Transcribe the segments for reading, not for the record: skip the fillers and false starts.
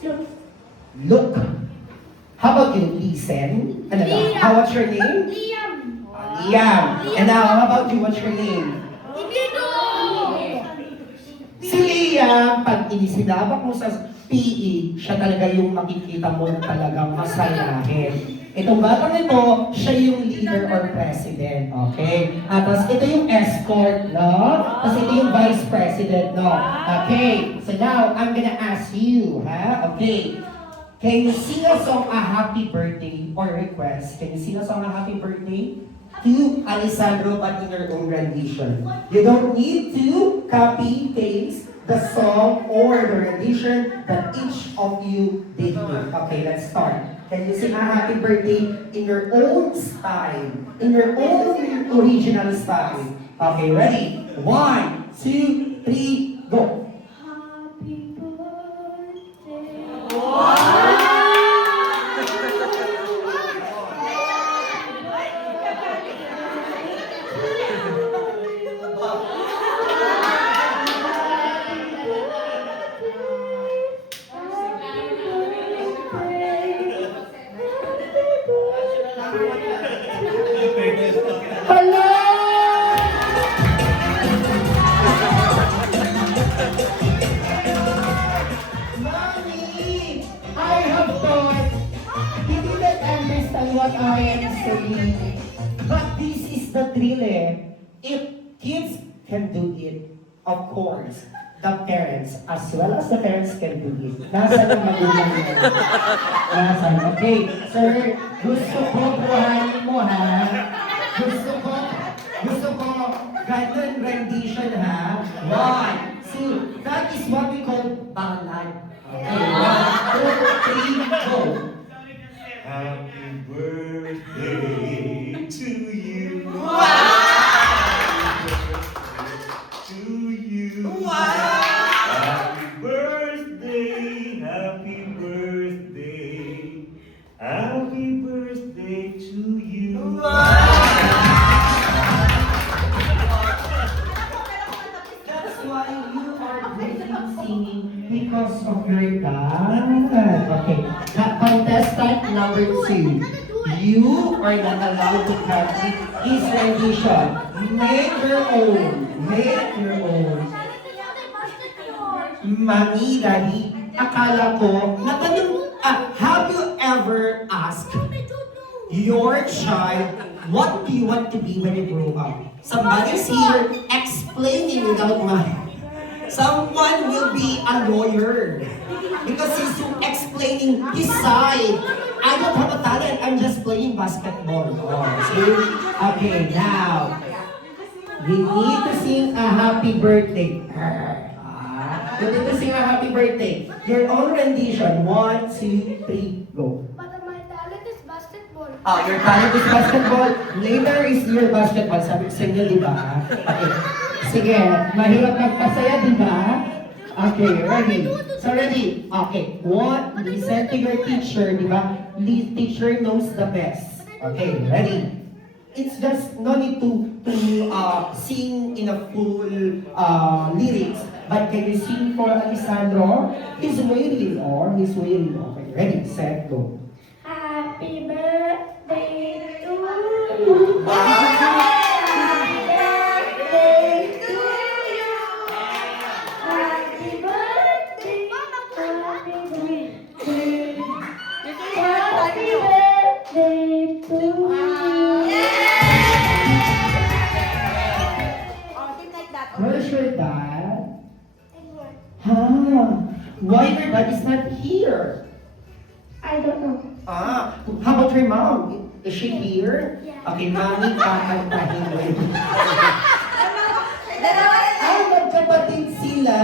Look. How about you, Listen? Ano na? Liam. What's your name? Liam. Liam. And now, how about you? What's your name? Inigo. Si Liam, pag inisinabak mo sa PE, siya talaga yung makikita mo na talagang masayahin. Itong batang ito, siya yung leader or president, okay? Tapos ito yung escort, no? Tapos ito yung vice president, no? Okay, so now, I'm gonna ask you, ha? Okay. Can you sing a song a happy birthday or request? Can you sing a song a happy birthday? To Alessandro but in your own rendition. You don't need to copy, paste the song or the rendition that each of you did make. Okay, let's start. Can you sing a happy birthday in your own style? In your own original style. Okay, ready? 1, 2, 3, go! Happy birthday. Hello! Mommy! I have thought you didn't understand what I am saying. But this is the thrill eh. If kids can do it, of course, the parents, as well as the parents can do it. Nasaan ang magulang nila? Nasaan? Okay, sir, gusto ko buhayin mo ha. Gusto ko, ganun rendition ha. 1, 2, that is what we call ballad. Okay, 1, 2, 3, go. Happy birthday to you. To you. Happy birthday, happy birthday. Happy birthday to you. That's why you are great in singing because of your dad. Okay, contestant number 2. You are not allowed to copy his rendition. Make your own. Make your own. Mami, Daddy, akala ko, have you ever asked your child, what do you want to be when you grow up? Somebody's here explaining without mind. Someone will be a lawyer because he's explaining his side. I don't have a talent, I'm just playing basketball. Oh, see? Okay, now, we need to sing a happy birthday. You need to sing a happy birthday. Your own rendition. 1, 2, 3, go. But my talent is basketball. Your talent is basketball. Later is your basketball. Sabi ko sa inyo, di ba? Okay. Sige, mahirap magpasaya, di ba? Okay, ready? So ready? Okay. 1, listen to your teacher, di ba? Teacher knows the best. Okay, ready? It's just no need to sing in a full lyrics. But can you sing for Alessandro? He's waiting, or he's waiting. Okay, ready, set, go. Happy birthday to you. Happy birthday to you. Happy birthday. Happy birthday. Happy birthday to you. Where's your dad? Why your dad is not here? I don't know. How about your mom? Is she here? Yeah. Okay, mami, kakantahin mo yun. Ay, magkapatid sila.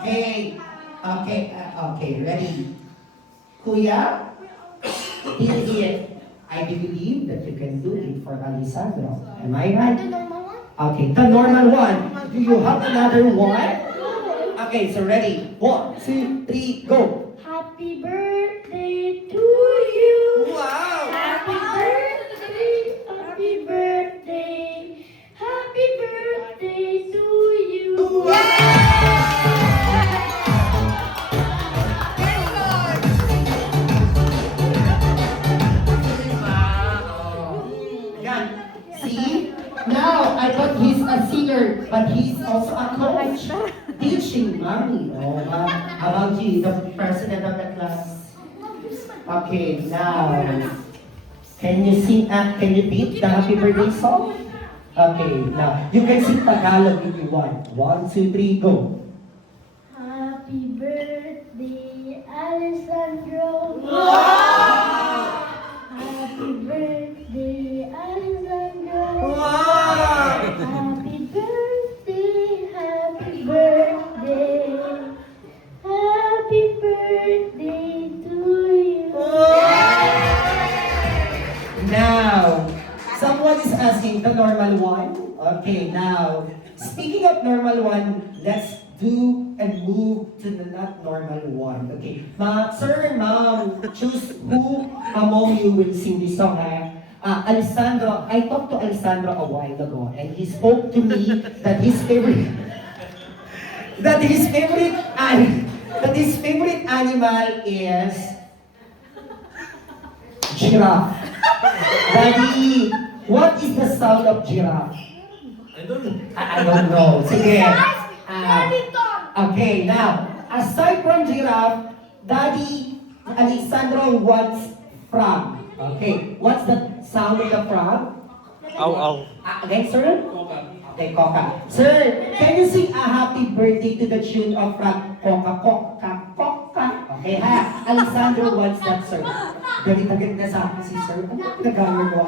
Okay. Okay, ready? Kuya, feel it. I believe that you can do it for Alessandro. Am I right? Okay, the normal one. Do you have another one? Okay, so ready? 1, 2, 3, go. Happy birthday to you. Wow! Happy birthday. Happy birthday. Happy birthday to you. mommy. Oh, how about you, the president of the class? Okay, now, can you sing, can you beat the happy birthday song? Okay, now, you can sing Tagalog if you want. 1, 2, 3, go. Happy birthday, Alessandro. Happy birthday, Alessandro. Happy birthday, happy birthday. Happy birthday to you. Now, someone is asking the normal one. Okay, now, speaking of normal one, let's do and move to the not normal one. Okay, sir and ma'am, choose who among you will sing this song. Alessandro, I talked to Alessandro a while ago, and he spoke to me that his favorite animal is giraffe. Daddy, what is the sound of giraffe? I don't know. Sige. Okay, now, aside from giraffe, Daddy Alessandro wants frog. Okay, what's the sound of the frog? Again, sir? Okay, coca. Sir, can you sing a happy birthday to the tune of frog? Coca, coca, coca. Okay, ha? Alessandro wants that, sir. Galit na galit na sa akin si sir. Ano ang nag-gamit mo?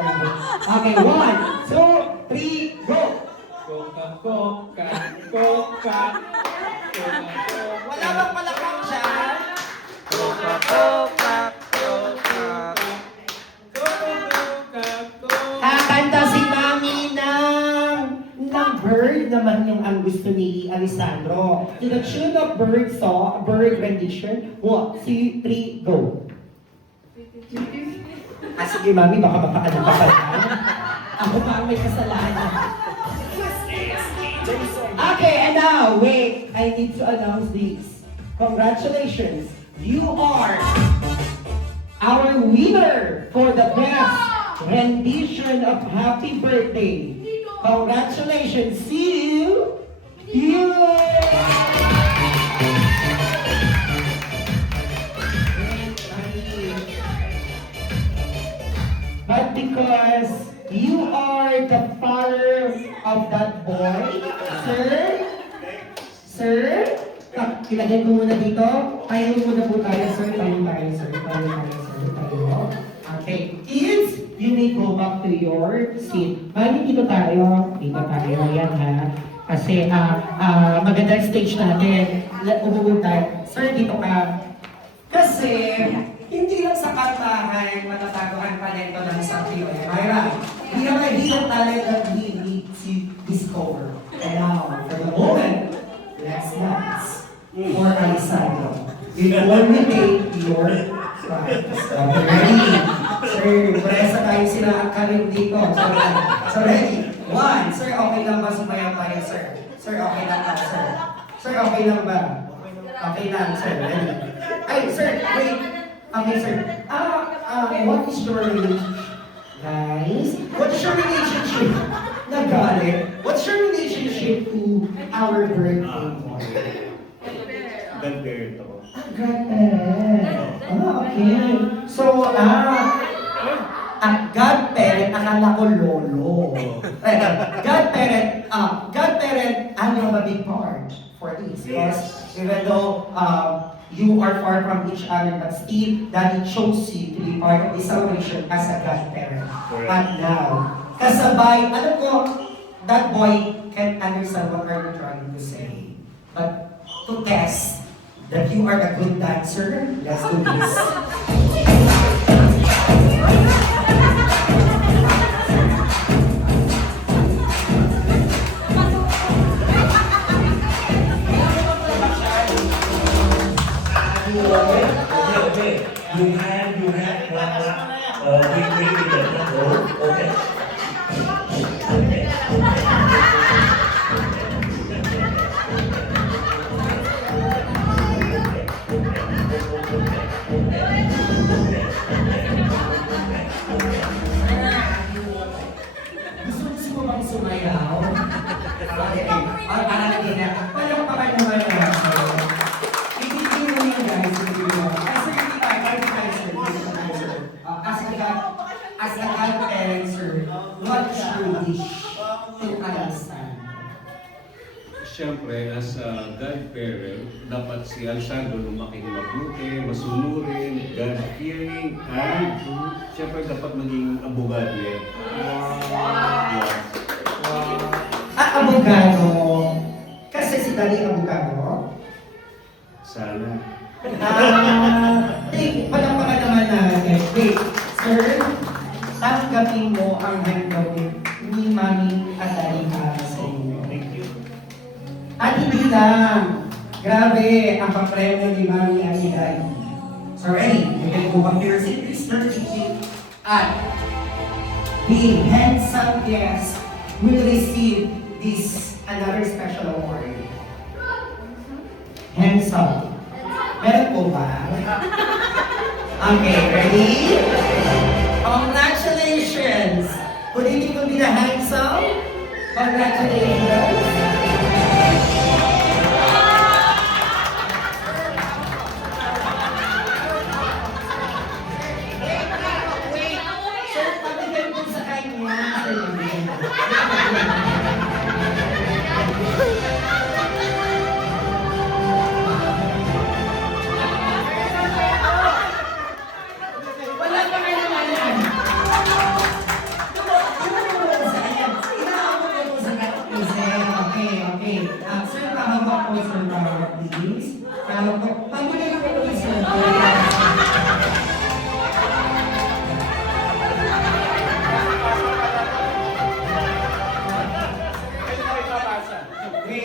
Okay, 1, 2, 3, go! Coca, Coca. Wala bang palakpak dyan? Kakanta si Mami ng bird naman yung ang gusto ni Alessandro. To the tune of bird song, bird rendition. 1, 2, 3, go. Sige Mami, baka mapakadang ka pa yan. Ako pa ang may kasalanan. Okay, and now, wait, I need to announce this. Congratulations, you are our winner for the best rendition of Happy Birthday. Congratulations, see you. But because you are the father of that boy, sir, ilagay ko muna dito. Tayo muna po tayo, sir. Tayo. Okay, kids, you may go back to your seat. Bali, dito tayo. Yan, ha. Kasi, maganda yung stage natin. Umuwi tayo. Sir, dito ka. Kasi, hindi lang sa kantahan matatago ang talento ng isang Pinoy. Myra, we have a hidden talent that we need to discover. And now, for the moment, let's dance for Alessandro. Before we take your prize. Okay, ready? Sir, presa tayo sila ang karin dito. So ready? 1, sir, okay lang ba sumayaw tayo, sir? Sir, okay lang ba, sir? Sir, okay lang ba? Okay lang, sir. Ready? Ay, sir, wait. Okay, sir. What is your relationship? Guys, what's your relationship? Nagalit. What's your relationship to our birthday boy? Godparent ako. Godparent. Okay. So, godparent, akala ko lolo. Godparent, I have a big part for this. Because even though you are far from each other, but still, Daddy chose you to be part of the celebration as a godparent. But now, kasabay, alam ko, that boy can't understand what are you trying to say. But to test that you are a good dancer, let's do this. Okay. You have we okay. Gusto mo bang sumayaw? Okay. Parang naman naman. godparent, dapat si Alessandro lumaking mabuti, masunurin, God-fearing, and siyempre dapat maging abogado yan. Yes. Abogado. Kasi si Dali abogado. Sana. Palampakan naman natin. Wait, sir, tanggapin mo ang handog ni Mami at Daddy para sa inyo. At hindi lang. Grabe, ang papremyo ni Mami at ni Daddy. So ready, you can go up to your seat, please, sir. At the handsome guest will receive this another special award. Handsome. Meron po ba? Okay, ready? Congratulations! Would you think be the handsome? Congratulations! Wait! Sir, pabigay po sa kanya. Wala pa kayo naman yan. Okay. Sir, pahawak po, sir, pahawak, please. Pahawak po. Pagmuli na po, please, sir. Wait,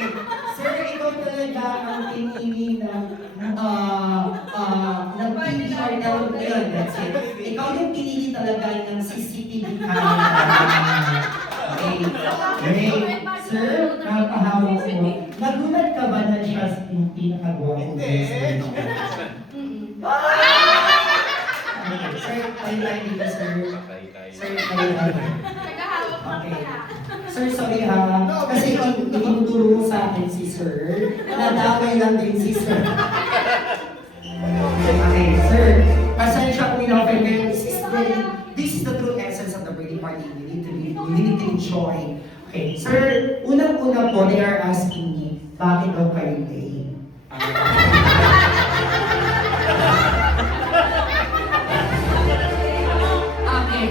sir, ikaw talaga ang pinili ng PBR down yun. That's it. Ikaw yung pinili talaga ng CCTV camera. Okay, sir, napahawak mo. Nagulat ka ba na siya yung pinakagawang guest? Okay, sir, tayo dito, sir. Sir, tayo. Okay. Sir, sorry ha. Kasi tinuturo sa akin si sir. Nadamay lang din si sir. Okay, sir. Pasensya kung in-offer kayo. This is the true essence of the birthday party. We need to enjoy. Okay, sir, unang-una po, they are asking me, bakit daw kayo late? Okay.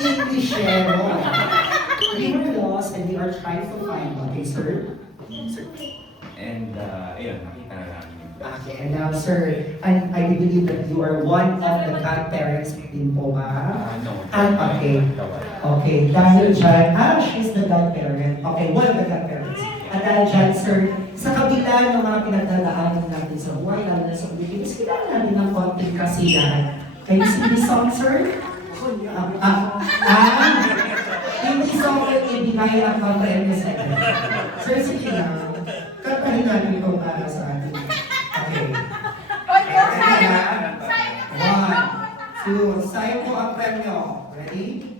Englishero. We were lost and we are trying to find, okay, sir? And ayun, nakita na namin yung Okay, and now, sir, I believe that you are one of the godparents din po ba? no. Okay. Okay, dahil dyan, she's the godparent. Okay, one of the godparents. At dahil dyan, sir, sa kabila ng mga pinagdadaanan natin sa buhay, lalo na sa Pilipinas, kailangan natin ng konting kasiyahan. Can you sing this song, sir? Hindi song yung ibigay ang mga premyo sa inyo. Sir, sige lang. Kantahin natin ito para sa atin. Okay. One, two, sayo po ang premyo. Ready?